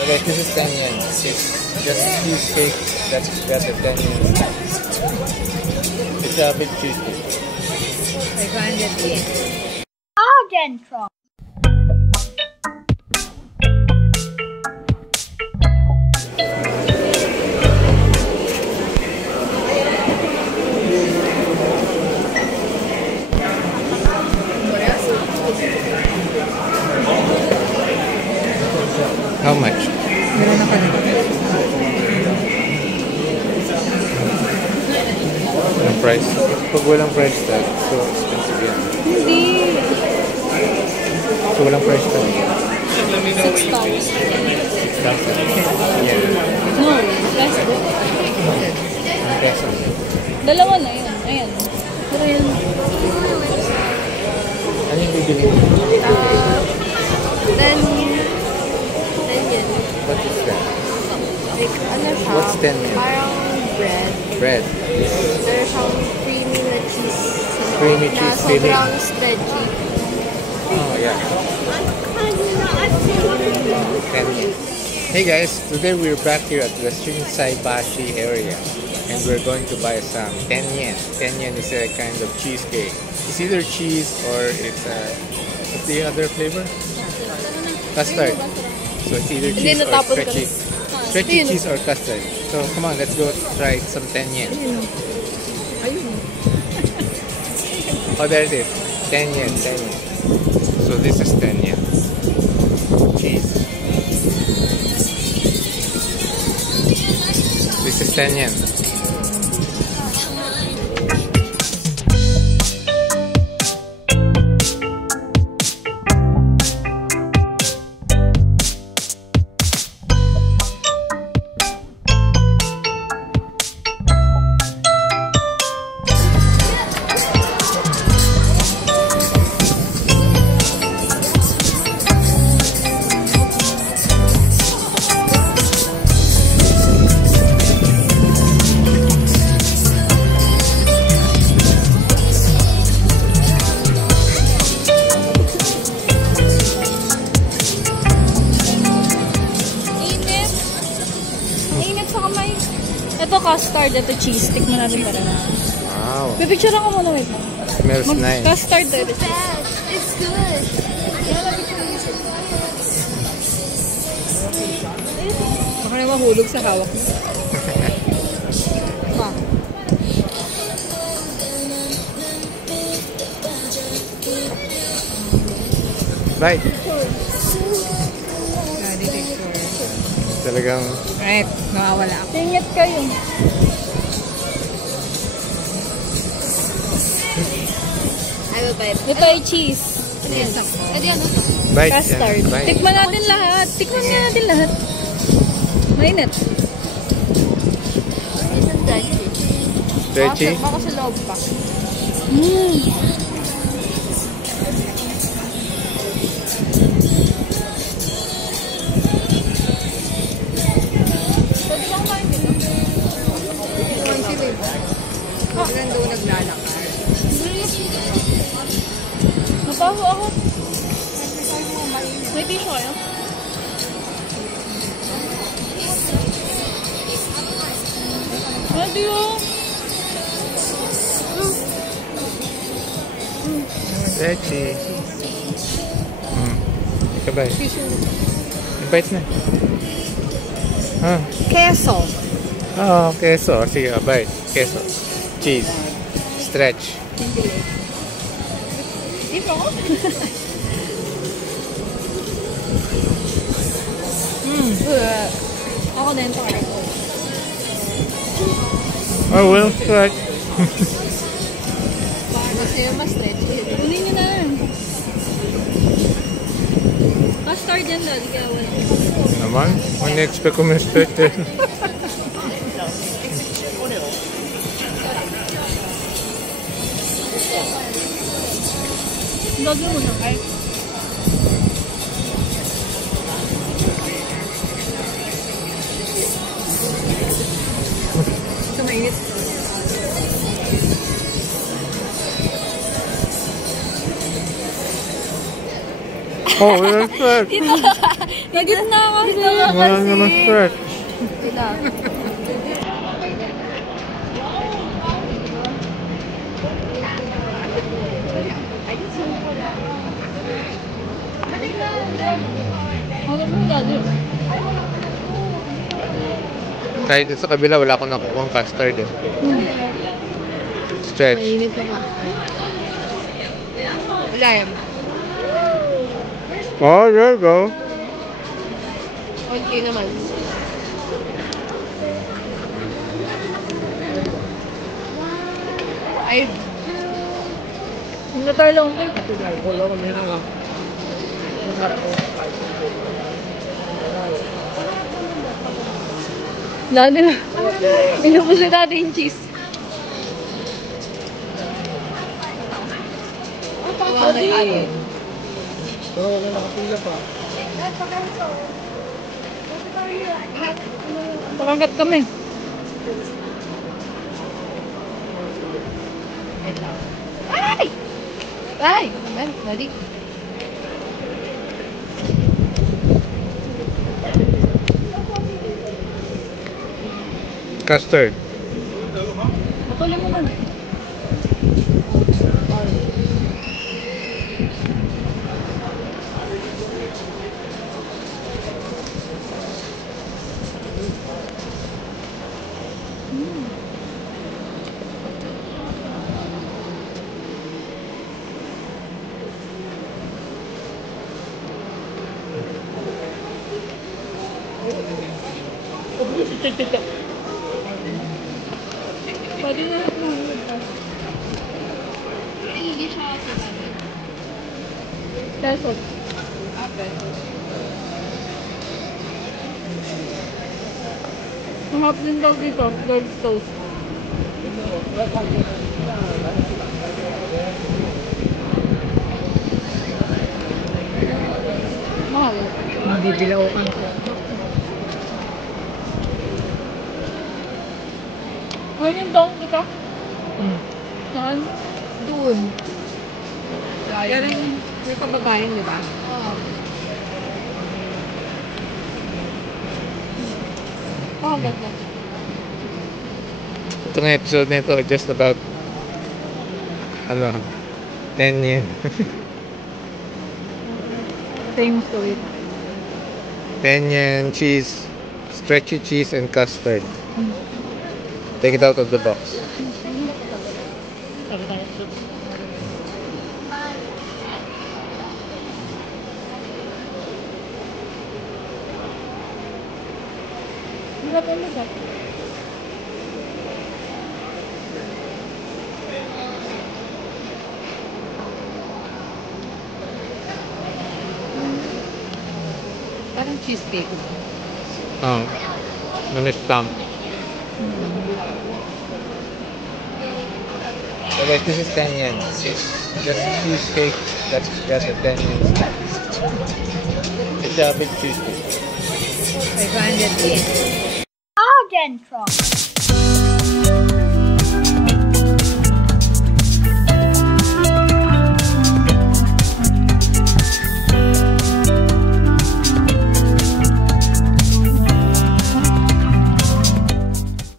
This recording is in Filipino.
So guys, this is 10 yen. It's just cheesecake that's got the 10 yen. It's a big cheesecake. 500 yen. Argentron. How much? Walang price. Pag walang price tag, so expensive yan. Hindi. So walang price tag. 6,000. 6,000. Yeah. No, less than. Peso. Dalawa na yun. Ayan. Pero yun. Ano yung bibili mo? 10 yen. What is that? Like, ano siya? What's 10 yen? Parang bread. Bread. Pero siyang creamy na cheese. Creamy cheese filling. Sobrang stretchy. Oh, yeah. 10 yen. Hey guys, today we're back here at the Shinsaibashi area. And we're going to buy some 10 yen. 10 yen is a kind of cheesecake. It's either cheese or it's what's the other flavor? Custard. So it's either cheese or stretchy cheese or custard. So come on, let's go try some 10 yen. Oh, there it is. 10 yen, 10 yen. So this is 10 yen. Cheese. This is 10 yen. Ito custard, ito cheese. Tikman natin para na. Wow. Pipicture ako muna, wait lang. Smells nice. Custard ito. It's good. Baka na mahulog sa hawak mo. Pa. Bye. Talagang Right, nawawala ako. Tingit kayo. I will buy it. Ito ay cheese. bite. Custard. Bite. Tikman natin lahat. Tikman nga natin lahat. Mainit. Stretchy. Baka sa loob pa. Hanggang doon naglalakad. Nabaho ako. May tissue kayo? Pwede yun. Stretchy. Ikabay. Bite na. Queso. Oh, queso. Sige, bite. Queso. Cheese. Stretch. Ito? Ako din ito. Oh, well, stretch. Gusto yung mas stretchy. Kunin nyo na. Custard yan dali, kaya wala. Naman? Una-expect ko may stretch eh. Lagyan mo na kayo. Ito mainit. Oh, well, stretch. Nagitna kasi. Wala naman stretch. Wala. Ano mo dali? Kahit sa kabila, wala akong nakukuha ng custard eh. Stretch. Mainit na nga. Wala yan. Oh, there you go. Konti naman. Ay, Hindi tayo lang ito. Dati na. Inubos na dati yung cheese. Pakagat kami. ay! Man, dali. Custard. Patuloy mo man. Pwede na lang mahulog pa. Desot. Mahap din daw dito, Lord Toast. Mahal. Mabibilaw ka. Ayun yung dong kita. Saan? Doon. Pero may pabagayan, di ba? Oo. Oh, ganda. Itong episode nito just about 10 yen. Same story. 10 yen, cheese, stretchy cheese and custard. Take it out of the box. Sabi tayo. Hirap ang masap. Parang cheesecake. Oh, stamp. So guys, this is 10 yen. Just cheesecake. That's a 10 yen. It's a big cheesecake. 500 yen. Argentron.